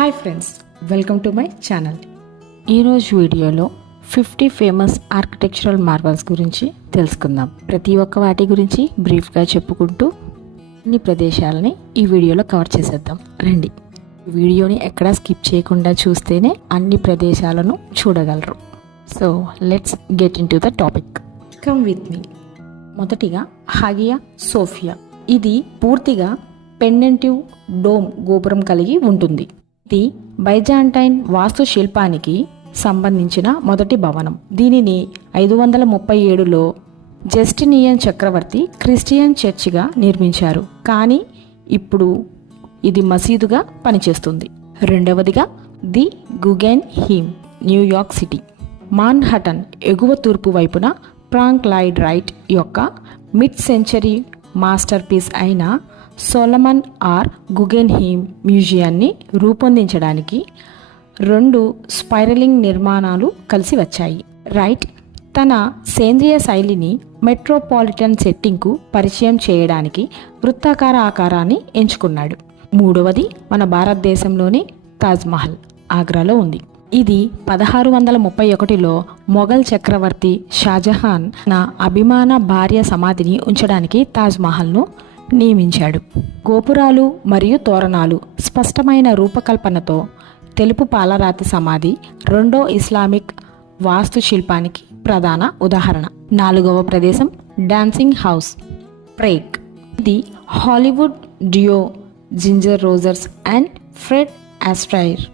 Hi friends, welcome to my channel. ఈరోజు వీడియోలో 50 famous architectural Marvels గురించి తెలుసుకుందాం. ప్రతి ఒక్క వాటి గురించి బ్రీఫ్గా చెప్పుకుంటూ అన్ని ప్రదేశాలని ఈ వీడియోలో కవర్ చేసేద్దాం. రండి, వీడియోని ఎక్కడా స్కిప్ చేయకుండా చూస్తేనే అన్ని ప్రదేశాలను చూడగలరు. So let's get into the topic. Come with me. మొదటిగా హాగియా సోఫియా. ఇది పూర్తిగా పెండెంటివ్ డోమ్ గోపురం కలిగి ఉంటుంది. ఇది బైజాంటైన్ వాస్తు శిల్పానికి సంబంధించిన మొదటి భవనం. దీనిని 537లో జస్టినియన్ చక్రవర్తి క్రిస్టియన్ చర్చిగా నిర్మించారు, కానీ ఇప్పుడు ఇది మసీదుగా పనిచేస్తుంది. రెండవదిగా ది గుగెన్హీమ్, న్యూయార్క్ సిటీ. మాన్హటన్ ఎగువ తూర్పు వైపున ఫ్రాంక్ లాయిడ్ రైట్ యొక్క మిడ్ సెంచరీ మాస్టర్ పీస్ అయిన సోలమన్ ఆర్ గుగెన్హీమ్ మ్యూజియాన్ని రూపొందించడానికి 2 స్పైరలింగ్ నిర్మాణాలు కలిసి వచ్చాయి. రైట్ తన సేంద్రియ శైలిని మెట్రోపాలిటన్ సెట్టింగ్కు పరిచయం చేయడానికి వృత్తాకార ఆకారాన్ని ఎంచుకున్నాడు. మూడవది మన భారతదేశంలోని తాజ్మహల్, ఆగ్రాలో ఉంది. ఇది 1631లో మొఘల్ చక్రవర్తి షాజహాన్ నా అభిమాన భార్య సమాధిని ఉంచడానికి తాజ్మహల్ను నియమించాడు. గోపురాలు మరియు తోరణాలు స్పష్టమైన రూపకల్పనతో తెలుపు పాలరాతి సమాధి రెండో ఇస్లామిక్ వాస్తుశిల్పానికి ప్రధాన ఉదాహరణ. 4వ ప్రదేశం డాన్సింగ్ హౌస్, ప్రేగ్. ఇది Hollywood duo Ginger Rogers and Fred Astaire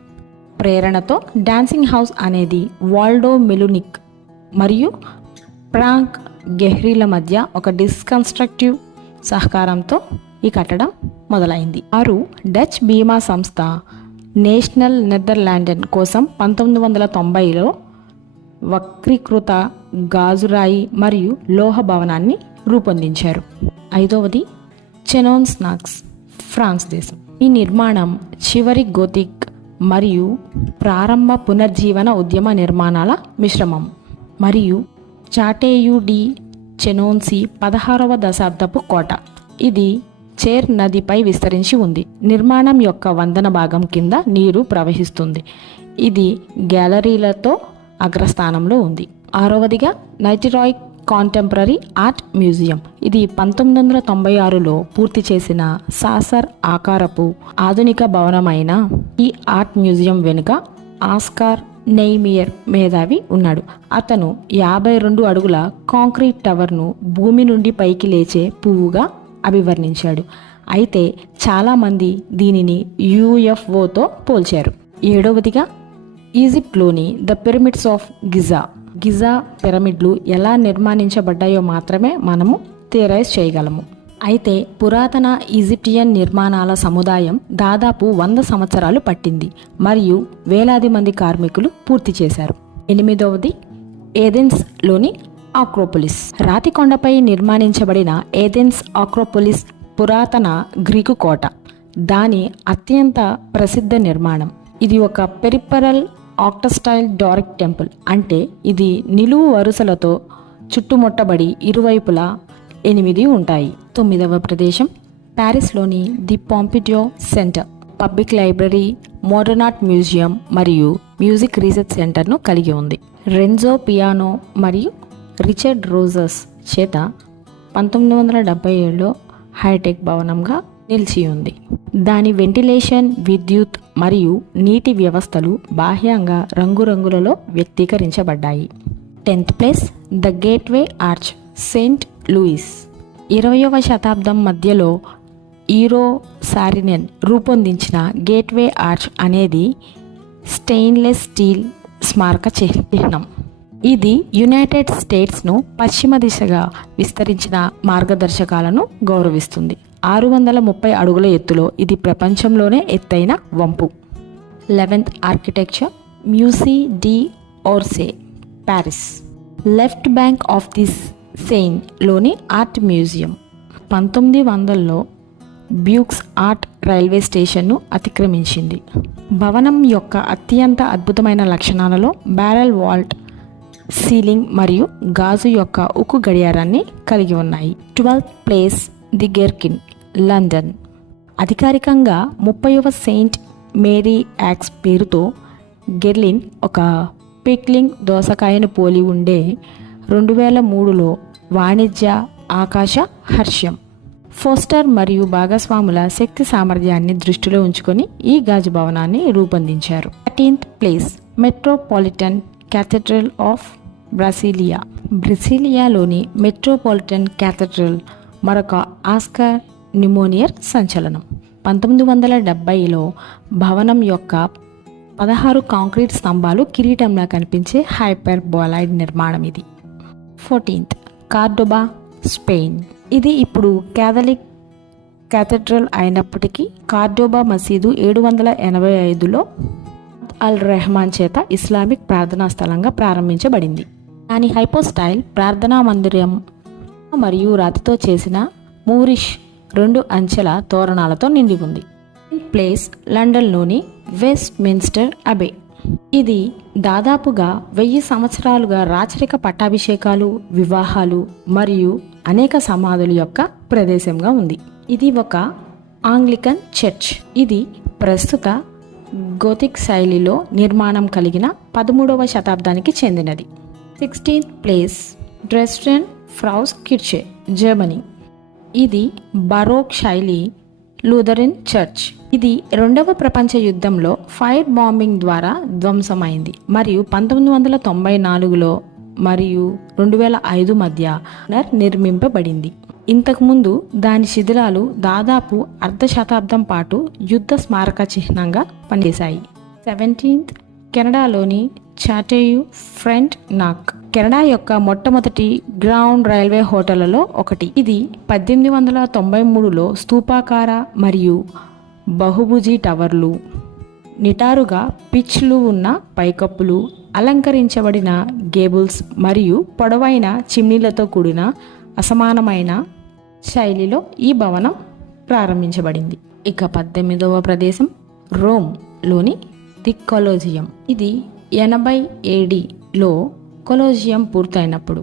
ప్రేరణతో డాన్సింగ్ హౌస్ అనేది వాల్డో మెలునిక్ మరియు ఫ్రాంక్ గెహ్రీల మధ్య ఒక డిస్కన్స్ట్రక్టివ్ సహకారంతో ఈ కట్టడం మొదలైంది. 6 డచ్ బీమా సంస్థ నేషనల్ నెదర్లాండెన్ కోసం 1990లో వక్రీకృత గాజురాయి మరియు లోహ భవనాన్ని రూపొందించారు. 5వది చెనోన్స్నాక్స్, ఫ్రాన్స్ దేశం. ఈ నిర్మాణం చివరి గోతిక్ మరియు ప్రారంభ పునర్జీవన ఉద్యమ నిర్మాణాల మిశ్రమం మరియు చాటేయు డి చెనోన్సీ 16వ దశాబ్దపు కోట. ఇది చేర్ నదిపై విస్తరించి ఉంది. నిర్మాణం యొక్క వందన భాగం కింద నీరు ప్రవహిస్తుంది. ఇది గ్యాలరీలతో అగ్రస్థానంలో ఉంది. 6వదిగా నైటిరాయ్ కాంటెంపరీ ఆర్ట్ మ్యూజియం. ఇది 1996లో పూర్తి చేసిన సాసర్ ఆకారపు ఆధునిక భవనమైన ఈ ఆర్ట్ మ్యూజియం వెనుక ఆస్కార్ నెయిమియర్ మేధావి ఉన్నాడు. అతను 52 అడుగుల కాంక్రీట్ టవర్ను భూమి నుండి పైకి లేచే పువ్వుగా అభివర్ణించాడు. అయితే చాలామంది దీనిని యుఎఫ్ఓతో పోల్చారు. 7వదిగా ఈజిప్ట్లోని the Pyramids of Giza. Giza పిరమిడ్లు ఎలా నిర్మాణించబడ్డాయో మాత్రమే మనము థియరైజ్ చేయగలము. అయితే పురాతన ఈజిప్టియన్ నిర్మాణాల సముదాయం దాదాపు 100 సంవత్సరాలు పట్టింది మరియు వేలాది మంది కార్మికులు పూర్తి చేశారు. 8వది ఏథెన్స్లోని ఆక్రోపోలిస్. రాతి కొండపై నిర్మాణించబడిన ఏథెన్స్ ఆక్రోపోలిస్ పురాతన గ్రీకు కోట. దాని అత్యంత ప్రసిద్ధ నిర్మాణం. ఇది ఒక పెరిపరల్ ఆక్టస్టైల్ డోరిక్ టెంపుల్, అంటే ఇది నిలువు వరుసలతో చుట్టుముట్టబడి ఇరువైపులా 8 ఉంటాయి. 9వ ప్రదేశం ప్యారిస్లోని the Pompidou Centre, public library, modern art museum మరియు మ్యూజిక్ రీసెర్చ్ సెంటర్ను కలిగి ఉంది. రెన్జో పియానో మరియు రిచర్డ్ రోజర్స్ చేత 1977లో హైటెక్ భవనంగా నిలిచి ఉంది. దాని వెంటిలేషన్, విద్యుత్ మరియు నీటి వ్యవస్థలు బాహ్యంగా రంగురంగులలో వ్యక్తీకరించబడ్డాయి. 10th place the Gateway Arch, Saint Louis. 20వ శతాబ్దం మధ్యలో ఈరో సారినెన్ రూపొందించిన గేట్వే ఆర్చ్ అనేది స్టెయిన్లెస్ స్టీల్ స్మారక చిహ్నం. ఇది యునైటెడ్ స్టేట్స్ను పశ్చిమ దిశగా విస్తరించిన మార్గదర్శకాలను గౌరవిస్తుంది. 630 అడుగుల ఎత్తులో ఇది ప్రపంచంలోనే ఎత్తైన వంపు. 11th architecture Musee de Orsay, Paris. Left bank of the సెయిన్లోని ఆర్ట్ మ్యూజియం 1900లో బ్యూక్స్ ఆర్ట్ రైల్వే స్టేషన్ను అతిక్రమించింది. భవనం యొక్క అత్యంత అద్భుతమైన లక్షణాలలో బ్యారెల్ వాల్ట్ సీలింగ్ మరియు గాజు యొక్క ఉక్కు గడియారాన్ని కలిగి ఉన్నాయి. 12th place the Gherkin, London. అధికారికంగా 30వ సెయింట్ మేరీ యాక్స్ పేరుతో గెర్లిన్ ఒక పిక్లింగ్ దోసకాయను పోలి ఉండే 2003లో వాణిజ్య ఆకాశ హర్ష్యం. ఫోస్టర్ మరియు భాగస్వాముల శక్తి సామర్థ్యాన్ని దృష్టిలో ఉంచుకొని ఈ గాజు భవనాన్ని రూపొందించారు. 13th place Metropolitan Cathedral of Brasilia. బ్రసీలియాలోని మెట్రోపాలిటన్ క్యాథెడ్రల్ మరొక ఆస్కార్ నిమోనియర్ సంచలనం. 1970లో భవనం యొక్క 16 కాంక్రీట్ స్తంభాలు కిరీటంలా కనిపించే హైపర్ బోలాయిడ్ నిర్మాణం ఇది. 14th Cordoba, Spain. ఇది ఇప్పుడు క్యాథలిక్ క్యాథెడ్రల్ అయినప్పటికీ కార్డోబా మసీదు 785లో అల్ రెహమాన్ చేత ఇస్లామిక్ ప్రార్థనా స్థలంగా ప్రారంభించబడింది. దాని హైపోస్టైల్ ప్రార్థనా మందిరం మరియు రాతితో చేసిన మూరిష్ 2 అంచెల తోరణాలతో నిండి ఉంది. ప్లేస్ లండన్లోని వెస్ట్ మిన్స్టర్ అబే. ఇది దాదాపుగా 1000 సంవత్సరాలుగా రాచరిక పట్టాభిషేకాలు, వివాహాలు మరియు అనేక సమాధుల యొక్క ప్రదేశంగా ఉంది. ఇది ఒక ఆంగ్లికన్ చర్చ్. ఇది ప్రస్తుత గోతిక్ శైలిలో నిర్మాణం కలిగిన 13వ శతాబ్దానికి చెందినది. 16th place Dresden Frauen Kirche, Germany. ఇది బరోక్ శైలి లూథరన్ చర్చ్. ఇది 2వ ప్రపంచ యుద్ధంలో ఫైర్ బాంబింగ్ ద్వారా ధ్వంసమైంది మరియు 1994లో మరియు 2005 మధ్య నిర్మింపబడింది. ఇంతకుముందు దాని శిథిలాలు దాదాపు అర్ధ శతాబ్దం పాటు యుద్ధ స్మారక చిహ్నంగా పనిచేశాయి. 17th కెనడాలోని చాటేయు ఫ్రంట్ నాక్. కెనడా యొక్క మొట్టమొదటి గ్రౌండ్ రైల్వే హోటళ్లలో ఒకటి. ఇది 1893లో స్తూపాకార మరియు బహుభుజి టవర్లు, నిటారుగా పిచ్లు ఉన్న పైకప్పులు, అలంకరించబడిన గేబుల్స్ మరియు పొడవైన చిమ్నీలతో కూడిన అసమానమైన శైలిలో ఈ భవనం ప్రారంభించబడింది. ఇక 18వ ప్రదేశం రోమ్లోని ది కొలోజియం. ఇది 80 ADలో కొలోజియం పూర్తయినప్పుడు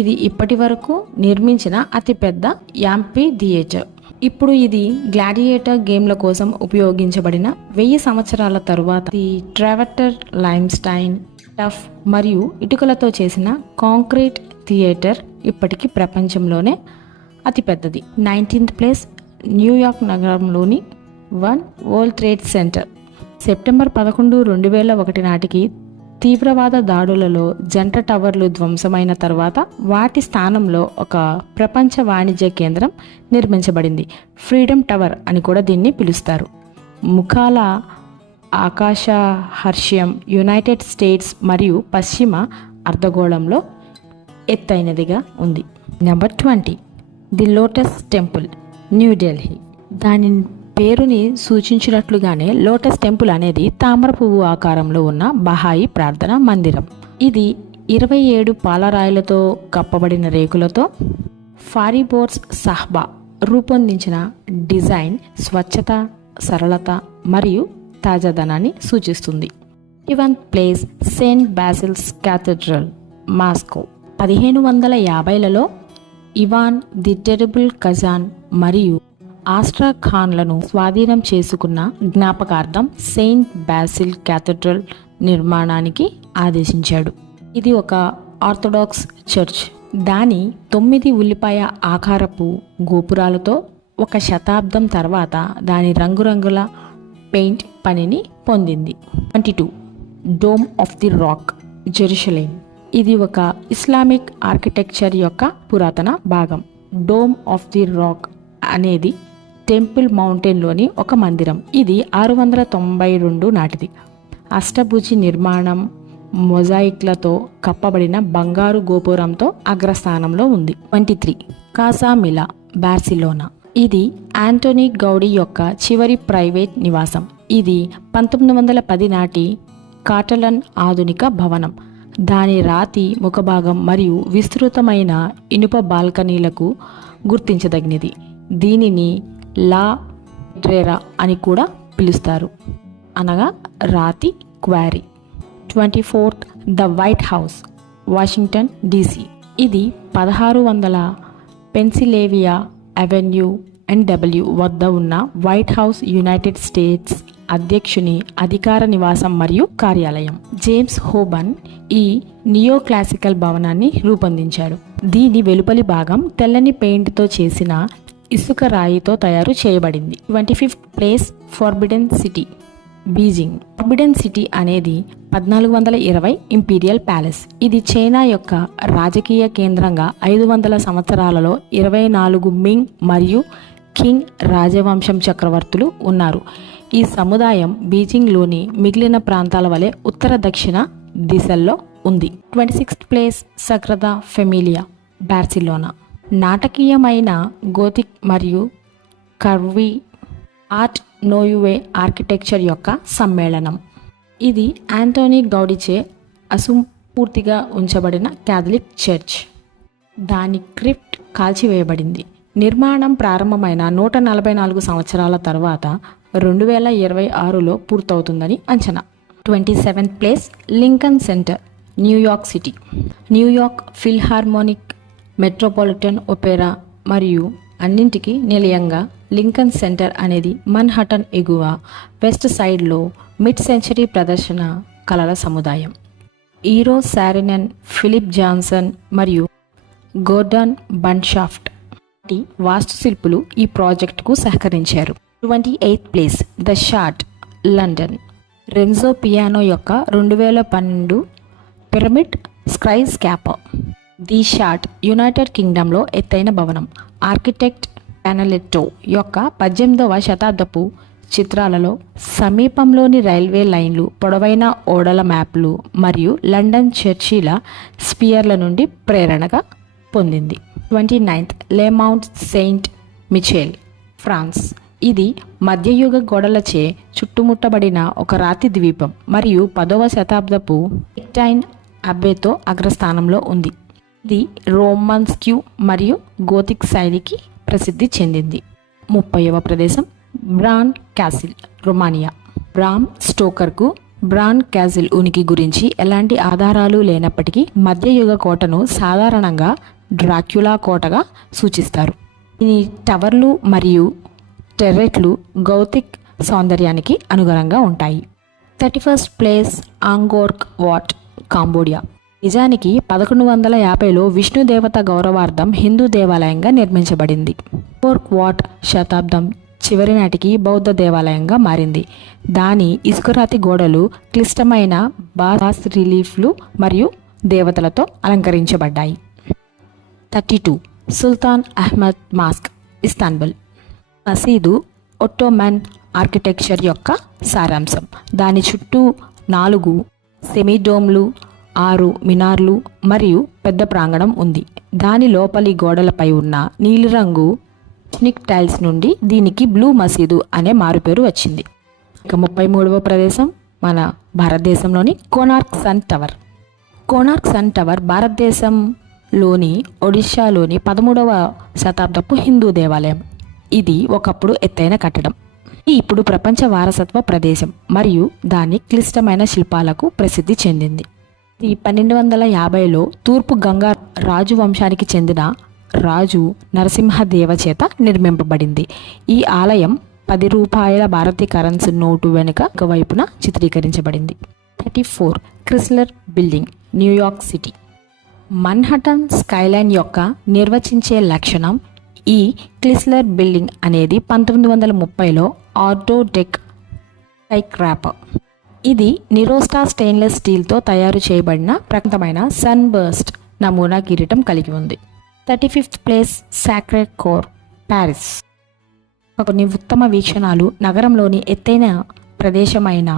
ఇది ఇప్పటి వరకు నిర్మించిన అతిపెద్ద యాంపీ థియేటర్. ఇప్పుడు ఇది గ్లాడియేటర్ గేమ్ల కోసం ఉపయోగించబడిన 1000 సంవత్సరాల తరువాత ది ట్రావెటర్ లైమ్స్టైన్, టఫ్ మరియు ఇటుకలతో చేసిన కాంక్రీట్ థియేటర్ ఇప్పటికీ ప్రపంచంలోనే అతిపెద్దది. 19th ప్లేస్ న్యూయార్క్ నగరంలోని one world trade centre. September 11, 2001 నాటికి తీవ్రవాద దాడులలో జంట టవర్లు ధ్వంసమైన తర్వాత వాటి స్థానంలో ఒక ప్రపంచ వాణిజ్య కేంద్రం నిర్మించబడింది. ఫ్రీడమ్ టవర్ అని కూడా దీన్ని పిలుస్తారు. ముఖాల ఆకాశ హర్ష్యం యునైటెడ్ స్టేట్స్ మరియు పశ్చిమ అర్ధగోళంలో ఎత్తైనదిగా ఉంది. Number 20 the lotus temple, New Delhi. దాని పేరుని సూచించినట్లుగానే లోటస్ టెంపుల్ అనేది తామర పువ్వు ఆకారంలో ఉన్న బహాయి ప్రార్థనా మందిరం. ఇది 27 పాలరాయిలతో కప్పబడిన రేకులతో ఫారిబోర్స్ సాహ్బా రూపొందించిన డిజైన్ స్వచ్ఛత, సరళత మరియు తాజాదనాన్ని సూచిస్తుంది. 21th place Saint Basil's Cathedral, Moscow. 1550లలో ఇవాన్ ది టెరిబుల్ కజాన్ మరియు ఆస్ట్రాఖాన్లను స్వాధీనం చేసుకున్న జ్ఞాపకార్థం సెయింట్ బాసిల్ క్యాథెడ్రల్ నిర్మాణానికి ఆదేశించాడు. ఇది ఒక ఆర్థోడాక్స్ చర్చ్. దాని 9 ఉల్లిపాయ ఆకారపు గోపురాలతో 1 శతాబ్దం తర్వాత దాని రంగురంగుల పెయింట్ పనిని పొందింది. 22 dome of the rock, Jerusalem. ఇది ఒక ఇస్లామిక్ ఆర్కిటెక్చర్ యొక్క పురాతన భాగం. డోమ్ ఆఫ్ ది రాక్ అనేది టెంపుల్ మౌంటైన్లోని ఒక మందిరం. ఇది 692 నాటిది. అష్టభుజి నిర్మాణం, మొజాయిక్లతో కప్పబడిన బంగారు గోపురంతో అగ్రస్థానంలో ఉంది. 23 కాసా మిలా, బార్సిలోనా. ఇది ఆంటోనీ గౌడీ యొక్క చివరి ప్రైవేట్ నివాసం. ఇది 1910 నాటి కాటలన్ ఆధునిక భవనం. దాని రాతి ముఖభాగం మరియు విస్తృతమైన ఇనుప బాల్కనీలకు గుర్తించదగినది. దీనిని లా డ్రేరా అని కూడా పిలుస్తారు, అనగా రాతి quarry. 24th the white house, Washington DC. ఇది 1600 పెన్సిల్వేనియా అవెన్యూ NW వద్ద ఉన్న వైట్ హౌస్ యునైటెడ్ స్టేట్స్ అధ్యక్షుని అధికార నివాసం మరియు కార్యాలయం. జేమ్స్ హోబన్ ఈ నియో క్లాసికల్ భవనాన్ని రూపొందించాడు. దీని వెలుపలి భాగం తెల్లని పెయింట్తో చేసిన ఇసుక రాయితో తయారు చేయబడింది. 25th place Forbidden City, Beijing. Forbidden City అనేది 1420 ఇంపీరియల్ ప్యాలెస్. ఇది చైనా యొక్క రాజకీయ కేంద్రంగా 500 సంవత్సరాలలో 24 మింగ్ మరియు కింగ్ రాజవంశం చక్రవర్తులు ఉన్నారు. ఈ సముదాయం బీజింగ్లోని మిగిలిన ప్రాంతాల వలె ఉత్తర దక్షిణ దిశల్లో ఉంది. 26th place Sagrada Familia, Barcelona. నాటకీయమైన గోతిక్ మరియు కర్వీ ఆర్ట్ నోయువే ఆర్కిటెక్చర్ యొక్క సమ్మేళనం. ఇది ఆంటోనీ గౌడిచే అసంపూర్తిగా ఉంచబడిన క్యాథలిక్ చర్చ్. దాని క్రిప్ట్ కాల్చివేయబడింది. నిర్మాణం ప్రారంభమైన 144 సంవత్సరాల తర్వాత 2026లో పూర్తవుతుందని అంచనా. 27th place Lincoln Center, New York City. New York Philharmonic, Metropolitan Opera మరియు అన్నింటికీ నిలయంగా లింకన్ సెంటర్ అనేది మన్హటన్ ఎగువ వెస్ట్ సైడ్లో మిడ్ సెంచరీ ప్రదర్శన కళల సముదాయం. ఈరో సారినెన్, ఫిలిప్ జాన్సన్ మరియు గోర్డాన్ బన్షాఫ్ట్ వంటి వాస్తుశిల్పులు ఈ ప్రాజెక్టుకు సహకరించారు. 28th place the Shard, London. Renzo Piano యొక్క 2012 pyramid skyscraper. The Shard United కింగ్డమ్లో ఎత్తైన భవనం. ఆర్కిటెక్ట్ పెనలెట్టో యొక్క 18వ శతాబ్దపు చిత్రాలలో సమీపంలోని రైల్వే లైన్లు, పొడవైన ఓడల మ్యాప్లు మరియు లండన్ చర్చిల స్పియర్ల నుండి ప్రేరణగా పొందింది. 29th లే మౌంట్ సెయింట్ మిచెల్, ఫ్రాన్స్. ఇది మధ్యయుగ గోడలచే చుట్టుముట్టబడిన ఒక రాతి ద్వీపం మరియు 10వ శతాబ్దపు ఎక్టైన్ అబ్బేతో అగ్రస్థానంలో ఉంది. ఇది రోమన్స్క్యూ మరియు గోతిక్ శైలికి ప్రసిద్ధి చెందింది. 30వ ప్రదేశం bran castle, Romania. బ్రామ్ స్టోకర్కు bran castle ఉనికి గురించి ఎలాంటి ఆధారాలు లేనప్పటికీ మధ్యయుగ కోటను సాధారణంగా డ్రాక్యులా కోటగా సూచిస్తారు. దీని టవర్లు మరియు టెర్రెట్లు గౌతిక్ సౌందర్యానికి అనుగుణంగా ఉంటాయి. 31st place ఆంగోర్క్ what, Cambodia. నిజానికి 1150లో విష్ణు దేవత గౌరవార్థం హిందూ దేవాలయంగా నిర్మించబడింది. ఆంగోర్క్ వాట్ శతాబ్దం చివరి నాటికి బౌద్ధ దేవాలయంగా మారింది. దాని ఇసుకరాతి గోడలు క్లిష్టమైన బాస్ రిలీఫ్లు మరియు దేవతలతో అలంకరించబడ్డాయి. 32 సుల్తాన్ అహ్మద్ మాస్క్, ఇస్తాన్బుల్. మసీదు ఒట్టోమన్ ఆర్కిటెక్చర్ యొక్క సారాంశం. దాని చుట్టూ 4 సెమీడోమ్లు, 6 మినార్లు మరియు పెద్ద ప్రాంగణం ఉంది. దాని లోపలి గోడలపై ఉన్న నీలిరంగు స్నిక్ టైల్స్ నుండి దీనికి బ్లూ మసీదు అనే మారుపేరు వచ్చింది. ఇక 33వ ప్రదేశం మన భారతదేశంలోని Konark sun tower. Konark sun tower భారతదేశంలోని ఒడిశాలోని 13వ శతాబ్దపు హిందూ దేవాలయం. ఇది ఒకప్పుడు ఎత్తైన కట్టడం. ఇది ఇప్పుడు ప్రపంచ వారసత్వ ప్రదేశం మరియు దాని క్లిష్టమైన శిల్పాలకు ప్రసిద్ధి చెందింది. ఇది 1250లో తూర్పు గంగా రాజు వంశానికి చెందిన రాజు నరసింహదేవ చేత నిర్మింపబడింది. ఈ ఆలయం 10 రూపాయల భారతీయ కరెన్సీ నోటు వెనుక వైపున చిత్రీకరించబడింది. 34 Chrysler Building, New York City. Manhattan skyline యొక్క నిర్వచించే లక్షణం ఈ క్రిస్లర్ బిల్డింగ్ అనేది 1930లో ఆటో డెక్ స్కైక్రాపర్. ఇది నిరోస్టా స్టెయిన్లెస్ స్టీల్తో తయారు చేయబడిన ప్రకటమైన సన్ బర్స్ట్ నమూనా కిరీటం కలిగి ఉంది. 35th place సాక్రే core, Paris. కొన్ని ఉత్తమ వీక్షణాలు నగరంలోని ఎత్తైన ప్రదేశమైన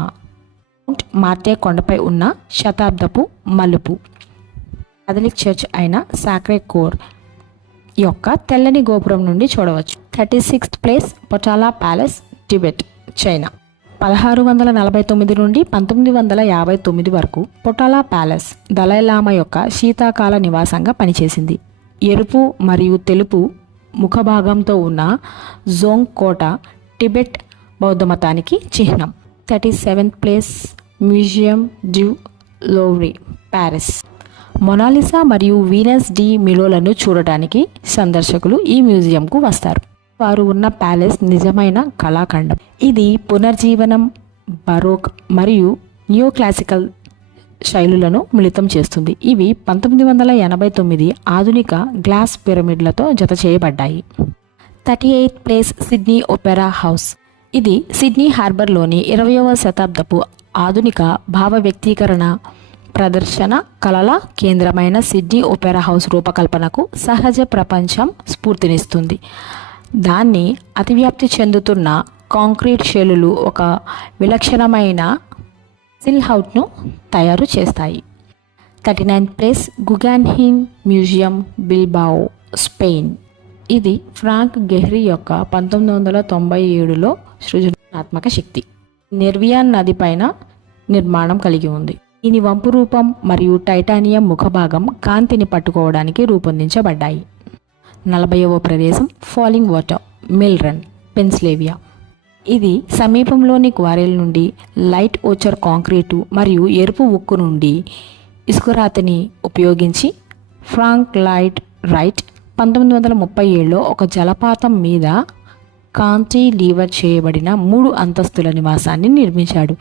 మౌంట్ మార్టే కొండపై ఉన్న శతాబ్దపు మలుపు కాథలిక్ చర్చ్ అయిన సాక్రే కోర్ యొక్క తెల్లని గోపురం నుండి చూడవచ్చు. 36th place Potala Palace, Tibet, China. 1649 నుండి 1959 వరకు పొటాలా ప్యాలెస్ దలైలామా యొక్క శీతాకాల నివాసంగా పనిచేసింది. ఎరుపు మరియు తెలుపు ముఖభాగంతో ఉన్న జోంగ్ కోట టిబెట్ బౌద్ధమతానికి చిహ్నం. 37th place museum du Louvre, Paris. Mona Lisa మరియు వీనస్ డి మిలోలను చూడటానికి సందర్శకులు ఈ మ్యూజియంకు వస్తారు. వారు ఉన్న ప్యాలెస్ నిజమైన కళాఖండం. ఇది పునర్జీవనం బరోక్ మరియు నియో క్లాసికల్ శైలులను మిళితం చేస్తుంది. ఇవి 1989 ఆధునిక గ్లాస్ పిరమిడ్లతో జత చేయబడ్డాయి. 38th place Sydney opera house. ఇది సిడ్నీ హార్బర్లోని 20వ శతాబ్దపు ఆధునిక భావ వ్యక్తీకరణ ప్రదర్శన కళల కేంద్రమైన సిడ్నీ ఒపెరా హౌస్ రూపకల్పనకు సహజ ప్రపంచం స్ఫూర్తినిస్తుంది. దాన్ని అతివ్యాప్తి చెందుతున్న కాంక్రీట్ శైలులు ఒక విలక్షణమైన సిల్హౌట్ను తయారు చేస్తాయి. 39th place Guggenheim museum Bilbao Spain. ఇది ఫ్రాంక్ గెహ్రీ యొక్క 1997లో సృజనాత్మక శక్తి. నెర్వియాన్ నది పైన నిర్మాణం కలిగి ఉంది. దీని వంపు రూపం మరియు టైటానియం ముఖభాగం కాంతిని పట్టుకోవడానికి రూపొందించబడ్డాయి. 40వ ప్రదేశం ఫాలింగ్ వాటర్ మిల్రన్ పెన్సిల్వేనియా. ఇది సమీపంలోని క్వారీల నుండి లైట్ ఓచర్ కాంక్రీటు మరియు ఎరుపు ఉక్కు నుండి ఇసుకరాతిని ఉపయోగించి ఫ్రాంక్ లైట్ రైట్ 1937లో ఒక జలపాతం మీద కాంటి లీవర్ చేయబడిన 3 అంతస్తుల నివాసాన్ని నిర్మించాడు.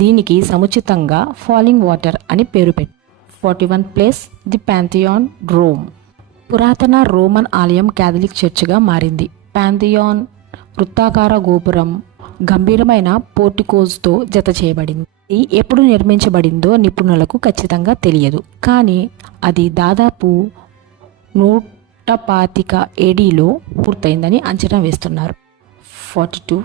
దీనికి సముచితంగా ఫాలింగ్ వాటర్ అని పేరు పెట్టి. 41th place the Pantheon Rome. పురాతన రోమన్ ఆలయం క్యాథలిక్ చర్చ్గా మారింది. పాంథియాన్ వృత్తాకార గోపురం గంభీరమైన పోర్టికోస్తో జత చేయబడింది. ఇది ఎప్పుడు నిర్మించబడిందో నిపుణులకు ఖచ్చితంగా తెలియదు, కానీ అది దాదాపు 125 ADలో పూర్తయిందని అంచనా వేస్తున్నారు. 42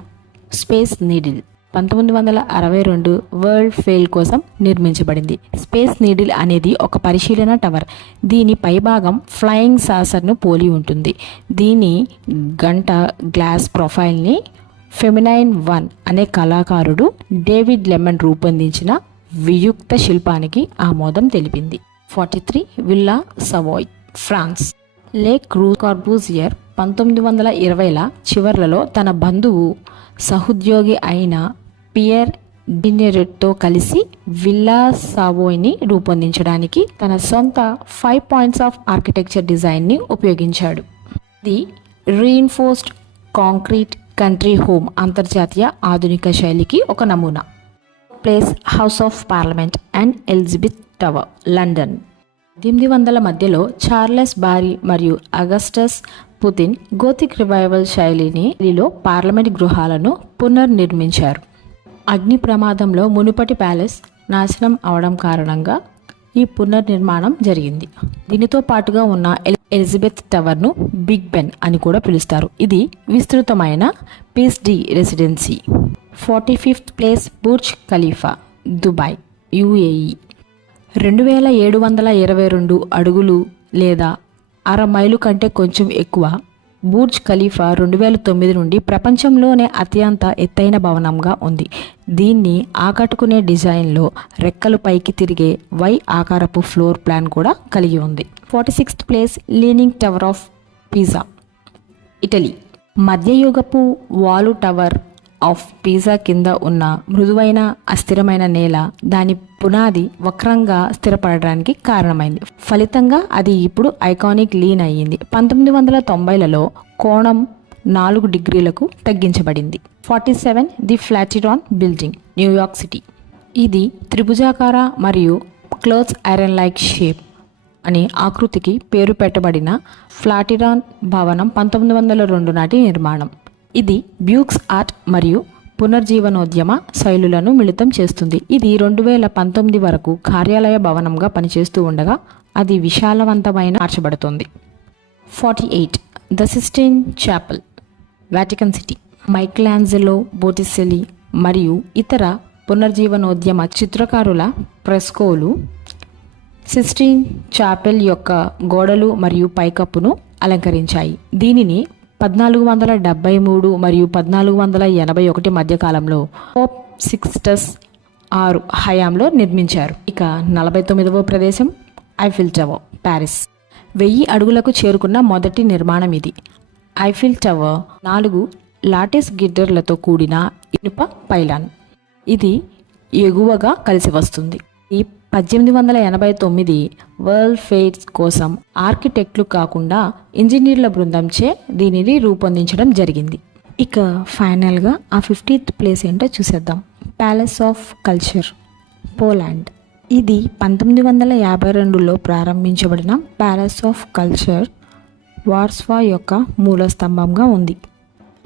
స్పేస్ నీడిల్ 1962 వరల్డ్ ఫెయిర్ కోసం నిర్మించబడింది. స్పేస్ నీడిల్ అనేది ఒక పరిశీలన టవర్. దీని పైభాగం ఫ్లయింగ్ సాసర్ను పోలి ఉంటుంది. దీని గంట గ్లాస్ ప్రొఫైల్ని ఫెమినైన్ 1 అనే కళాకారుడు డేవిడ్ లెమన్ రూపొందించిన వియుక్త శిల్పానికి ఆమోదం తెలిపింది. 43 విల్లా సవోయ్ ఫ్రాన్స్. లేక్ కార్బూజియర్ 1920ల చివర్లలో తన బంధువు సహోద్యోగి అయిన పియర్ డినెరెట్తో కలిసి విల్లా సావోయ్ని రూపొందించడానికి తన సొంత 5 పాయింట్స్ ఆఫ్ ఆర్కిటెక్చర్ డిజైన్ని ఉపయోగించాడు. ఇది రీఇన్ఫోర్స్డ్ కాంక్రీట్ కంట్రీ హోమ్ అంతర్జాతీయ ఆధునిక శైలికి ఒక నమూనా. Place House of Parliament and Elizabeth Tower London. 1800ల మధ్యలో చార్లెస్ బారీ మరియు అగస్టస్ పుతిన్ గోతిక్ రివైవల్ శైలిలో పార్లమెంట్ గృహాలను పునర్నిర్మించారు. అగ్ని ప్రమాదంలో మునుపటి ప్యాలెస్ నాశనం అవడం కారణంగా ఈ పునర్నిర్మాణం జరిగింది. దీనితో పాటుగా ఉన్న ఎలిజబెత్ టవర్ను బిగ్ బెన్ అని కూడా పిలుస్తారు. ఇది విస్తృతమైన పీస్డీ residency. 45th place Burj Khalifa Dubai UAE. 2722 అడుగులు లేదా 1/2 మైలు కంటే కొంచెం ఎక్కువ బుర్జ్ ఖలీఫా 2009 నుండి ప్రపంచంలోనే అత్యంత ఎత్తైన భవనంగా ఉంది. దీన్ని ఆకట్టుకునే డిజైన్లో రెక్కలు పైకి తిరిగే వై ఆకారపు ఫ్లోర్ ప్లాన్ కూడా కలిగి ఉంది. 46th place Leaning Tower of Pisa Italy. మధ్యయుగపు వాలు టవర్ ఆఫ్ పిజా కింద ఉన్న మృదువైన అస్థిరమైన నేల దాని పునాది వక్రంగా స్థిరపడడానికి కారణమైంది. ఫలితంగా అది ఇప్పుడు ఐకానిక్ లీన్ అయ్యింది. 1990లలో కోణం 4 డిగ్రీలకు తగ్గించబడింది. 47 ది ఫ్లాటిరాన్ బిల్డింగ్ న్యూయార్క్ సిటీ. ఇది త్రిభుజాకార మరియు క్లోజ్ ఐరన్ లైక్ షేప్ అనే ఆకృతికి పేరు పెట్టబడిన ఫ్లాటిరాన్ భవనం 1902 నాటి నిర్మాణం. ఇది బ్యూక్స్ ఆర్ట్ మరియు పునర్జీవనోద్యమ శైలులను మిళితం చేస్తుంది. ఇది 2019 వరకు కార్యాలయ భవనంగా పనిచేస్తూ ఉండగా అది విశాలవంతమైన మార్చబడుతుంది. 48 the Sistine Chapel Vatican City. Michelangelo Botticelli మరియు ఇతర పునర్జీవనోద్యమ చిత్రకారుల ఫ్రెస్కోలు సిస్టైన్ చాపెల్ యొక్క గోడలు మరియు పైకప్పును అలంకరించాయి. దీనిని 1473 మరియు 1481 మధ్యకాలంలో పోప్ సిక్స్టస్ 6 హయాంలో నిర్మించారు. ఇక 49వ ప్రదేశం ఐఫిల్ టవర్ ప్యారిస్. 1000 అడుగులకు చేరుకున్న మొదటి నిర్మాణం ఇది. ఐఫిల్ టవర్ 4 లాటిస్ గిడ్డర్లతో కూడిన ఇనుప పైలాన్. ఇది ఎగువగా కలిసి వస్తుంది. ఈ 1889 వరల్డ్ ఫెయిర్ కోసం ఆర్కిటెక్ట్లు కాకుండా ఇంజనీర్ల బృందంచే దీనిని రూపొందించడం జరిగింది. ఇక ఫైనల్గా ఆ 50th ప్లేస్ ఏంటో చూసేద్దాం. Palace of culture, Poland. ఇది 1952లో ప్రారంభించబడిన ప్యాలెస్ ఆఫ్ కల్చర్ వార్సా యొక్క మూల స్తంభంగా ఉంది.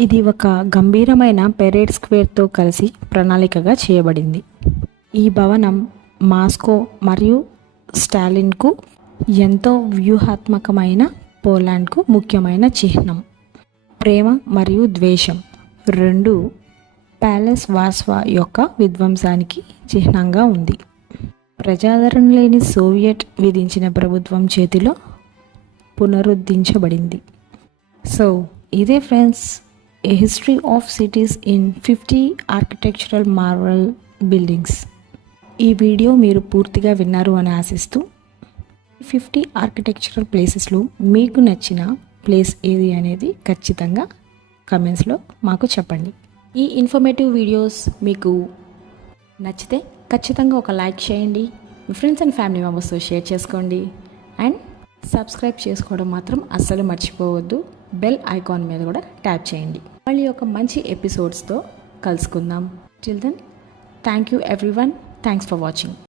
ఇది ఒక గంభీరమైన పెరేడ్ స్క్వేర్తో కలిసి ప్రణాళికగా చేయబడింది. ఈ భవనం మాస్కో మరియు స్టాలిన్కు ఎంతో వ్యూహాత్మకమైన పోలాండ్కు ముఖ్యమైన చిహ్నం. ప్రేమ మరియు ద్వేషం రెండు ప్యాలెస్ వార్సా యొక్క విధ్వంసానికి చిహ్నంగా ఉంది. ప్రజాదరణ లేని సోవియట్ విధించిన ప్రభుత్వం చేతిలో పునరుద్ధరించబడింది. సో ఇదే friends, A history of cities in 50 architectural marvel buildings. ఈ వీడియో మీరు పూర్తిగా విన్నారు అని ఆశిస్తూ 50 ఆర్కిటెక్చరల్ ప్లేసెస్లో మీకు నచ్చిన ప్లేస్ ఏది అనేది ఖచ్చితంగా కమెంట్స్లో మాకు చెప్పండి. ఈ ఇన్ఫర్మేటివ్ వీడియోస్ మీకు నచ్చితే ఖచ్చితంగా ఒక లైక్ చేయండి, మీ ఫ్రెండ్స్ అండ్ ఫ్యామిలీ మెంబర్స్తో షేర్ చేసుకోండి అండ్ సబ్స్క్రైబ్ చేసుకోవడం మాత్రం అస్సలు మర్చిపోవద్దు. బెల్ ఐకాన్ మీద కూడా ట్యాప్ చేయండి. మళ్ళీ ఒక మంచి ఎపిసోడ్స్తో కలుసుకుందాం. Till then, thank you everyone. Thanks for watching.